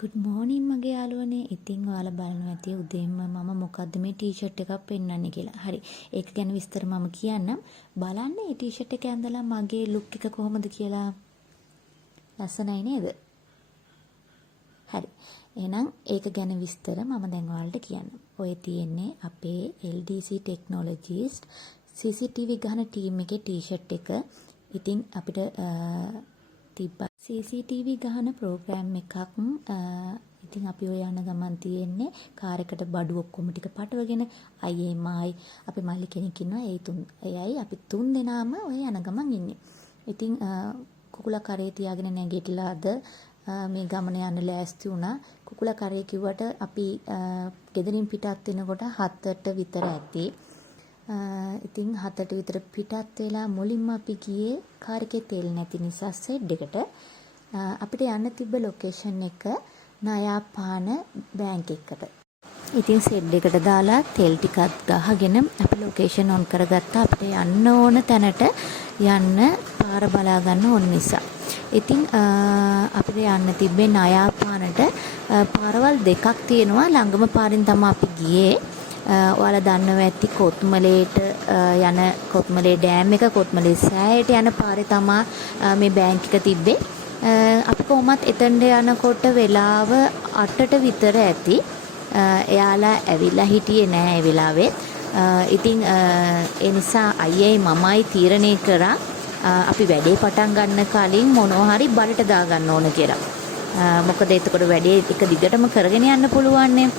good morning මගේ යාළුවනේ. ඉතින් ඔයාලා බලනවා ඇති උදේම මම මොකද්ද මේ ටී-ෂර්ට් එකක් පෙන්වන්නේ කියලා. හරි. ඒක ගැන විස්තර මම කියන්නම්. බලන්න මේ ටී-ෂර්ට් එක ඇඳලා මගේ ලුක් එක කොහොමද කියලා. ලස්සනයි නේද? හරි. එහෙනම් ඒක ගැන විස්තර මම දැන් ඔයාලට කියන්නම්. ඔය තියෙන්නේ අපේ LDC Technologies CCTV ගහන ටීම් එකේ ටී-ෂර්ට් එක. ඉතින් අපිට තිබ්බා CCTV ගහන ප්‍රෝග්‍රෑම් එකක්. ඉතින් අපි ඔය යන ගමන් තියෙන්නේ කාර් එකට බඩු ඔක්කොම ටික පටවගෙන අයියේ මායි අපේ මල්ලි කෙනෙක් ඉන්නවා. එයයි අපි තුන් දෙනාම ඔය යන ගමන් ඉන්නේ. ඉතින් කුකුලා කරේ තියාගෙන නැගිටලාද මේ ගමන යන්න ලෑස්ති වුණා. කුකුලා කරේ කිව්වට අපි ගෙදරින් පිටත් වෙනකොට 7ට විතර ඇති. ඉතින් 7ට විතර පිටත් වෙලා මුලින්ම අපි ගියේ කාර් එකේ තෙල් නැති නිසා සෙඩ් එකට. අපිට යන්න තිබ්බ ලොකේෂන් එක නයාපාන බැංක් එකට. ඉතින් සෙඩ් එකට දාලා තෙල් ටිකක් ගහගෙන අපි ලොකේෂන් ඔන් කරගත්තා. අපිට යන්න ඕන තැනට යන්න පාර බලා ගන්න ඕන නිසා. ඉතින් අපිට යන්න තිබ්බේ නයාපානට. පාරවල් දෙකක් තියෙනවා. ළඟම පාරෙන් තමයි අපි ගියේ. ඔයාලා දන්නවා ඇති කොත්මලේට යන කොත්මලේ ඩෑම් එක කොත්මලේ සෑයට යන පාරේ තමයි මේ බැංක් එක තිබ්බේ. අපි කොහොමත් එතනට යනකොට වෙලාව 8ට විතර ඇති. එයාලා ඇවිල්ලා හිටියේ නෑ ඒ වෙලාවේ. ඉතින් ඒ නිසා අයියයි මමයි තීරණය කරා අපි වැඩේ පටන් ගන්න කලින් මොනවා හරි බඩට දා ගන්න ඕන කියලා. මොකද එතකොට වැඩේ එක දිගටම කරගෙන යන්න පුළුවන් නේ.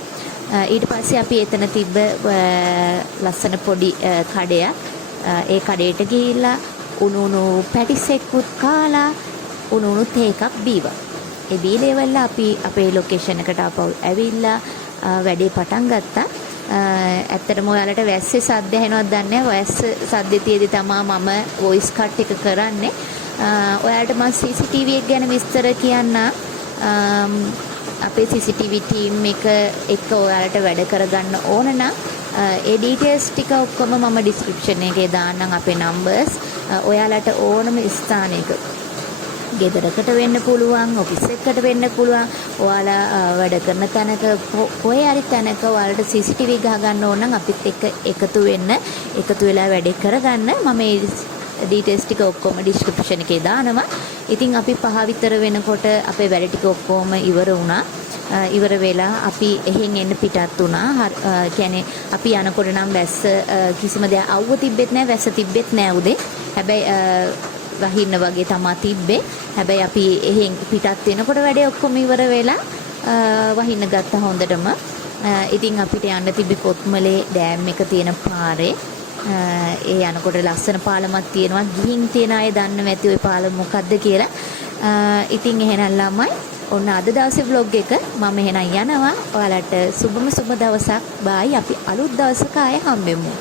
ඊට පස්සේ අපි එතන තිබ්බ ලස්සන පොඩි කඩයක්. ඒ කඩේට ගිහිල්ලා උණු පැටිස් එක්කුත් කාලා උණු තේ එකක් බීවා. ඒ බීලා ඉවරලා අපි අපේ ලොකේෂන් එකට ආපහු ඇවිල්ලා වැඩේ පටන් ගත්තා. ඇත්තටම ඔයාලට වැස්සේ සද්ද ඇහෙනවද දන්නේ නැහැ. වැස්ස සද්දේ තියේදී තමයි මම වොයිස් කට් එක කරන්නේ. ඔයාලට මම CCTV එක ගැන විස්තර කියන්න. අපේ CCTV ටීම් එක එක්ක ඔයාලට වැඩ කරගන්න ඕන නම් ඒ ඩීටේල්ස් ටික ඔක්කොම මම ඩිස්ක්‍රිප්ෂන් එකේ දාන්නම්. අපේ නම්බර්ස් ඔයාලට ඕනම ස්ථානයක ගෙදරකට වෙන්න පුළුවන්, ඔෆිස් එකකට වෙන්න පුළුවන්. ඔයාලා වැඩ කරන තැනක කොහේ හරි තැනක ඔයාලට CCTV ගහ ගන්න ඕන නම් අපිත් එක්ක එකතු වෙලා වැඩේ කරගන්න. මම මේ ඩීටේල්ස් ටික ඔක්කොම ඩිස්ක්‍රිප්ෂන් එකේ දානවා. ඉතින් අපි 5 විතර වෙනකොට අපේ වැඩ ටික ඔක්කොම ඉවර වුණා. ඉවර වෙලා අපි එහෙන් එන්න පිටත් වුණා. කියන්නේ අපි යනකොට නම් වැස්ස කිසිම දෙයක් අවුව තිබෙත් නැහැ, වැස්ස තිබෙත් නැහැ උදේ. හැබැයි වහින්න වගේ තමයි තිබ්බේ. හැබැයි අපි එහෙන් පිටත් වෙනකොට වැඩේ ඔක්කොම ඉවර වෙලා වහින්න ගත්ත හොඳටම. ඉතින් අපිට යන්න තිබි කොත්මලේ ඩෑම් එක තියෙන පාරේ. ඒ යනකොට ලස්සන පාලමක් තියෙනවා. ගිහින් තියෙන අය දන්නව ඇති ওই පාලම මොකද්ද කියලා. ඉතින් එහෙනම් ළමයි ඔන්න අද දවසේ vlog එක මම එහෙනම් යනවා. ඔයාලට සුබම සුබ දවසක්. බායි. අපි අලුත් දවසක ආයෙ හම්බෙමු.